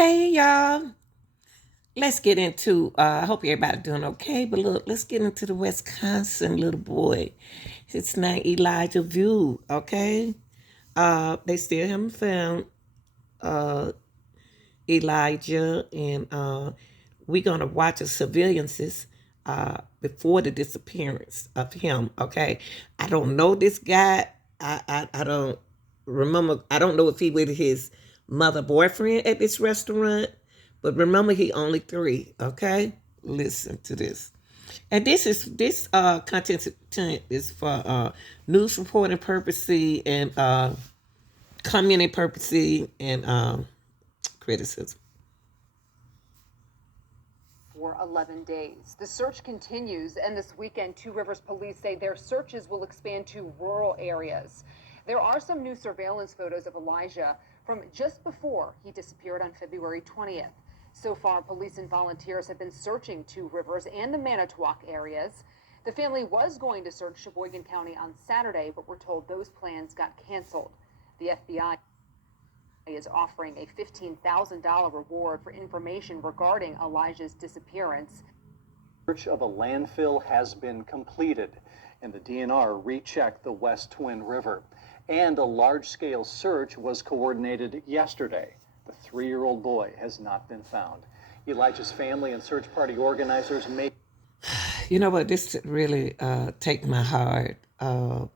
Hey y'all, let's get into. I hope everybody doing okay. But look, let's get into the Wisconsin little boy. His name Elijah Vue. Okay, they still haven't found uh Elijah, and we're gonna watch the surveillances before the disappearance of him. Okay, I don't know this guy. I don't remember. I don't know if he with his mother boyfriend at this restaurant, but remember he only 3. Okay, listen to this. And this content is for news reporting purposes and community purposes and criticism. For 11 days. The search continues, and this weekend, Two Rivers police say their searches will expand to rural areas. There are some new surveillance photos of Elijah from just before he disappeared on February 20th. So far, police and volunteers have been searching Two Rivers and the Manitowoc areas. The family was going to search Sheboygan County on Saturday, but we're told those plans got canceled. The FBI is offering a $15,000 reward for information regarding Elijah's disappearance. Search of a landfill has been completed, and the DNR rechecked the West Twin River. And a large-scale search was coordinated yesterday. The 3-year-old boy has not been found. Elijah's family and search party organizers made... You know what? This really take my heart. That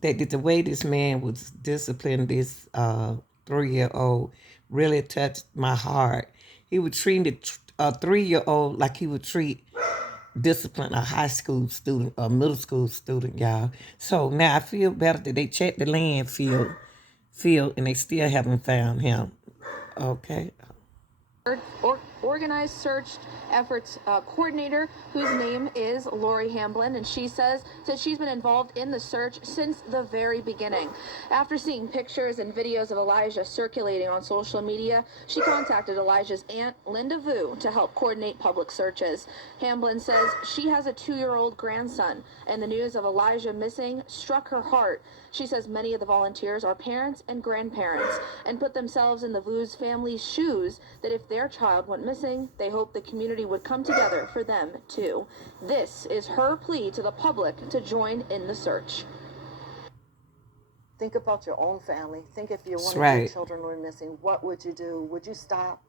the way this man was disciplining this 3-year-old really touched my heart. He would treat a 3-year-old like he would treat discipline a high school student or middle school student, y'all. So now I feel better that they checked the landfill and they still haven't found him. Okay. Organized search efforts coordinator, whose name is Lori Hamblin, and she says that she's been involved in the search since the very beginning. After seeing pictures and videos of Elijah circulating on social media, she contacted Elijah's aunt, Linda Vue, to help coordinate public searches. Hamblin says she has a 2-year-old grandson, and the news of Elijah missing struck her heart. She says many of the volunteers are parents and grandparents and put themselves in the Vue's family's shoes, that if their child went missing, they hope the community would come together for them too. This is her plea to the public to join in the search. Think about your own family. Think if one of your children were missing, what would you do? Would you stop?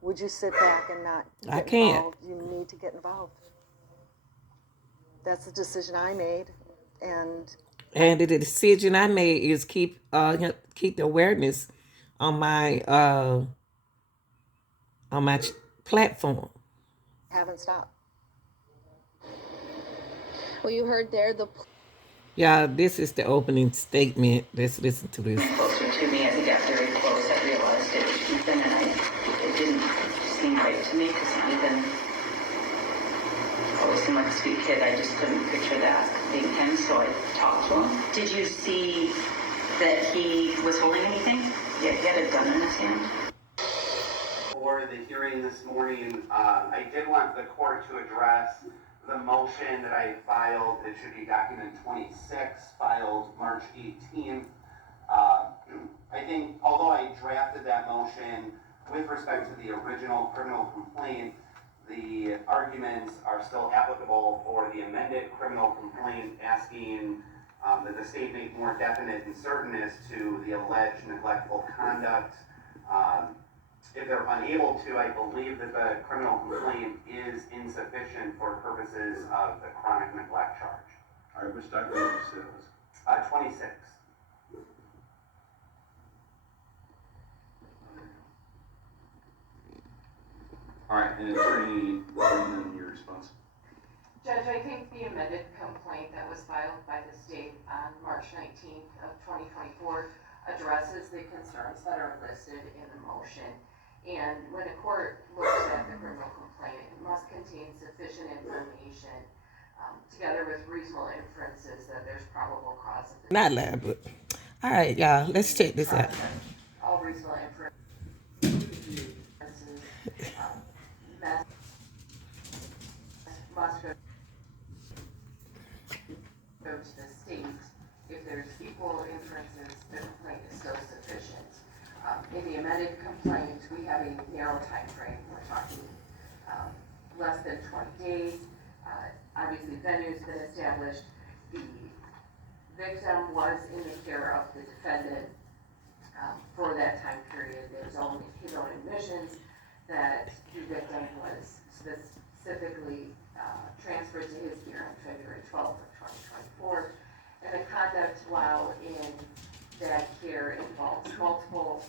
Would you sit back and not get involved? You need to get involved. That's the decision I made, and the decision I made is keep the awareness on my platform. Haven't stopped. Well, you heard there Yeah, this is the opening statement. Let's listen to this. Closer to me as he got very close, I realized it was Ethan, and it didn't seem right to me because Ethan always seemed like a sweet kid. I just couldn't picture that being him, so I talked to him. Did you see that he was holding anything? Yeah, he had a gun in his hand. For the hearing this morning, I did want the court to address the motion that I filed. It should be document 26, filed March 18th. I think, although I drafted that motion with respect to the original criminal complaint, the arguments are still applicable for the amended criminal complaint, asking that the state make more definite and certain as to the alleged neglectful conduct. If they're unable to, I believe that the criminal complaint is insufficient for purposes of the chronic neglect charge. All right, which document you said was? 26. All right, and Attorney Bowman, your response. Judge, I think the amended complaint that was filed by the state on March 19th of 2024 addresses the concerns that are listed in the motion. And when a court looks at the criminal complaint, it must contain sufficient information together with reasonable inferences that there's probable cause of the Not loud, but all right, y'all, let's check this out. All reasonable inferences must go to the state. If there's equal inferences, the complaint is still sufficient. In the amended complaint, we have a narrow time frame. We're talking less than 20 days. Obviously, venue's been established. The victim was in the care of the defendant for that time period. There was only his own admissions that the victim was specifically transferred to his care on February 12th of 2024. And the conduct while in that care involves multiple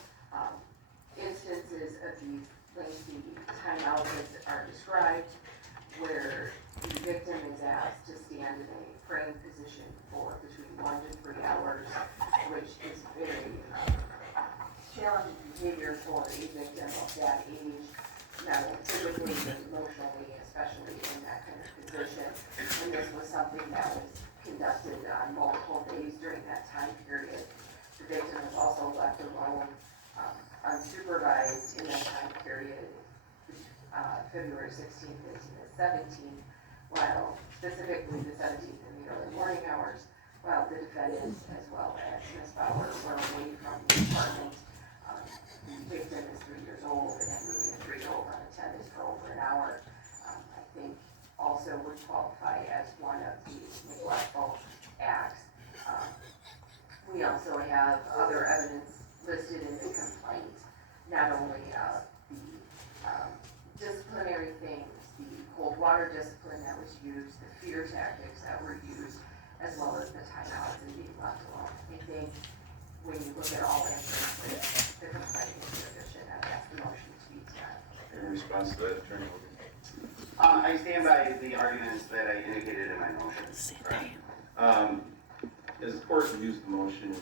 instances of these lengthy timeouts as are described, where the victim is asked to stand in a praying position for between 1 to 3 hours, which is very challenging behavior for a victim of that age, not only physically but emotionally, especially in that kind of position. And this was something that was conducted on multiple days during that time period. The victim was also left alone, unsupervised in that time period, February 16th, 18th, and 17th, while specifically the 17th in the early morning hours, while the defendants as well as Ms. Bauer were away from the apartment. The victim is 3 years old and moving a 3-year-old unattended for over an hour. I think also would qualify as one of the neglectful acts. We also have other evidence listed in the complaint, not only the disciplinary things, the cold water discipline that was used, the fear tactics that were used, as well as the timeouts and being left alone. I think when you look at all instances, the complaint is sufficient. I've asked the motion to be denied. In response to that, Attorney Logan? I stand by the arguments that I indicated in my motion. Right. As the court reviews the motion,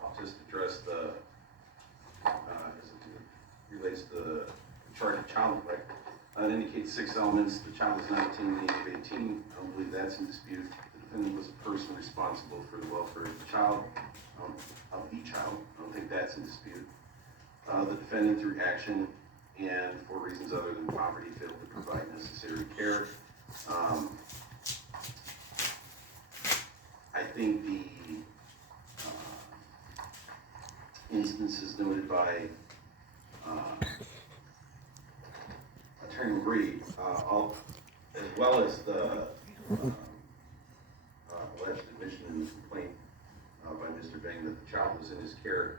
I'll just address the, as it relates to the charge of child neglect. It indicates 6 elements. The child is 19, the age of 18. I don't believe that's in dispute. The defendant was a person responsible for the welfare of the child, I don't think that's in dispute. The defendant, through action and for reasons other than poverty, failed to provide necessary care. I think the instances noted by Attorney Reed, as well as the alleged admission in the complaint by Mr. Bang that the child was in his care,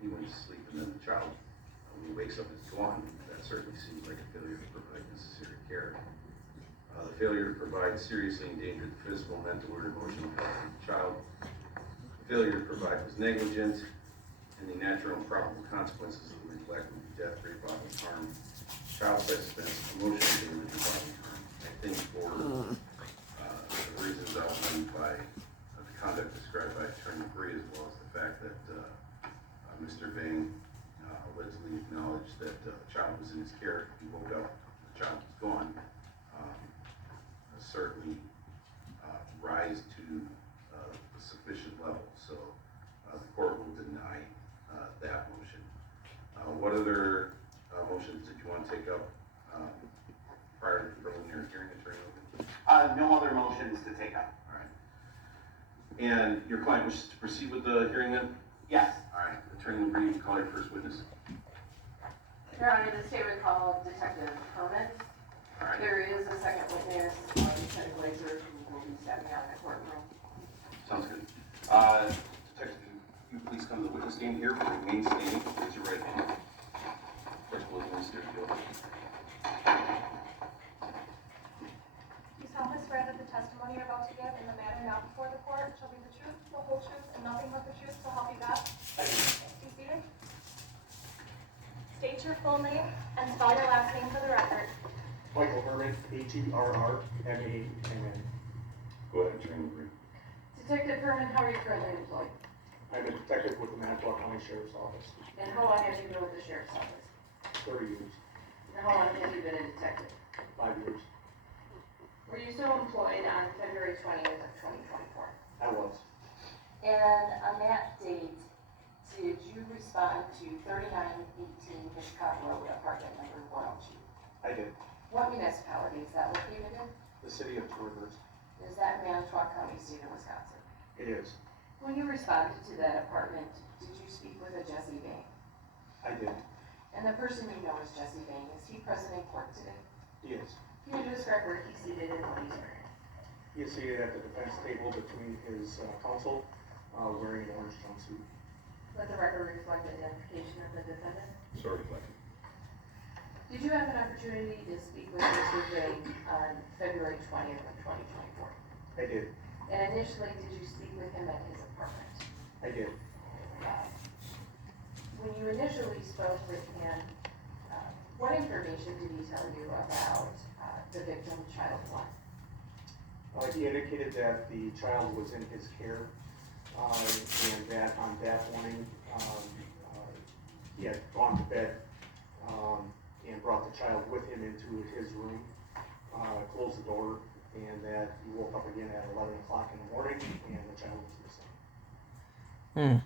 he went to sleep and then the child, when he wakes up, is gone. That certainly seems like a failure to provide necessary care. The failure to provide seriously endangered the physical, mental, or emotional health of the child. The failure to provide was negligent, and the natural and probable consequences of the neglect would be death, great bodily harm, child sex offense, emotional damage, or bodily harm. I think for the reasons outlined by the conduct described by Attorney Bree, as well as the fact that Mr. Bang allegedly acknowledged that the child was in his care, he woke up, the child was gone, certainly rise to a sufficient level. So the court will deny that motion. What other motions did you want to take up prior to the preliminary hearing, Attorney Logan? No other motions to take up. All right. And your client wishes to proceed with the hearing then? Yes. All right. Attorney Reed, call your first witness. Your Honor, the state would call Detective Herman. All right. There is a second witness, Lieutenant Glazer, who will be stepping out of the courtroom. Sounds good. Detective, you please come to the witness stand here, remain standing, raise your right hand. First, we'll administer the oath. You solemnly swear that the testimony you're about to give in the matter now before the court shall be the truth, the whole truth, and nothing but the truth, so help you God? Be seated. State your full name and spell your last name for the record. Michael Herman, Herman. Go ahead, Attorney Reed. Detective Herman, how are you currently employed? I'm a detective with the Manitowoc County Sheriff's Office. And how long have you been with the Sheriff's Office? 30 years, And how long have you been a detective? 5 years. Were you so employed on February 20th of 2024? I was. And on that date, did you respond to 3918 Hitchcock Road, apartment number 102? I did. What municipality is that located in? The city of Two Rivers. Is that Manitowoc County State of Wisconsin? It is. When you responded to that apartment, did you speak with a Jesse Bang? I did. And the person you know as Jesse Bang, is he present in court today? Yes. Can you describe where he's seated and what he's wearing? He is seated at the defense table between his counsel, wearing an orange jumpsuit. Let the record reflect the identification of the defendant. So reflected. Did you have an opportunity to speak with Mr. Bang on February 20th of 2024? I did. And initially, did you speak with him at his apartment? I did. When you initially spoke with him, what information did he tell you about the victim, child one? He indicated that the child was in his care, and that on that morning, he had gone to bed, and brought the child with him into his room, closed the door, and that he woke up again at 11 o'clock in the morning, and the child was missing.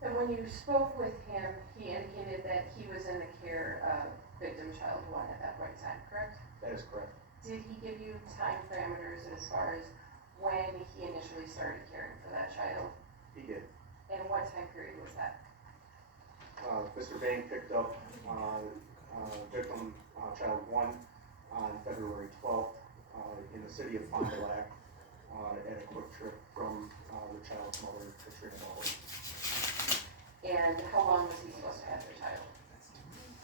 And when you spoke with him, he indicated that he was in the care of victim child one at that point in time, correct? That is correct. Did he give you time parameters as far as when he initially started caring for that child? He did. And what time period was that? Mr. Bang picked up victim child one on February 12th in the city of Fond du Lac at a quick trip from the child's mother, Katrina Bauer. And how long was he supposed to have the child?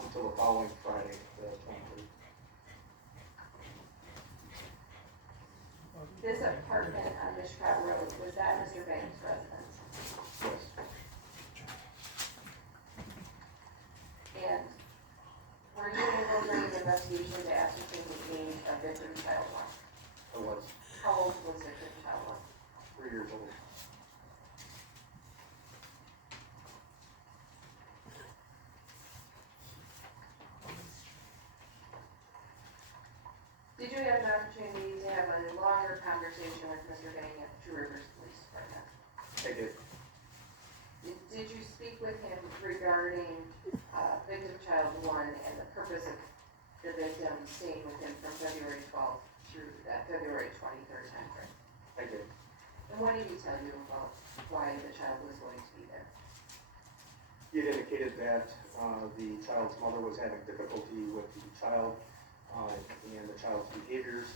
Until the following Friday, the 23rd. This apartment on Mishpat Road, was that Mr. Bang's residence? Yes. And were you able during the investigation to ascertain the age of victim child one? I was How old was victim child one? 3 years old. Did you have an opportunity to have a longer conversation with Mr. Bang at the Two Rivers Police Department? I did. Did you speak with him regarding victim child one and the purpose of the victim staying with him from February 12th through that February 23rd timeframe? I did. And what did he tell you about why the child was going to be there? He had indicated that the child's mother was having difficulty with the child and the child's behaviors,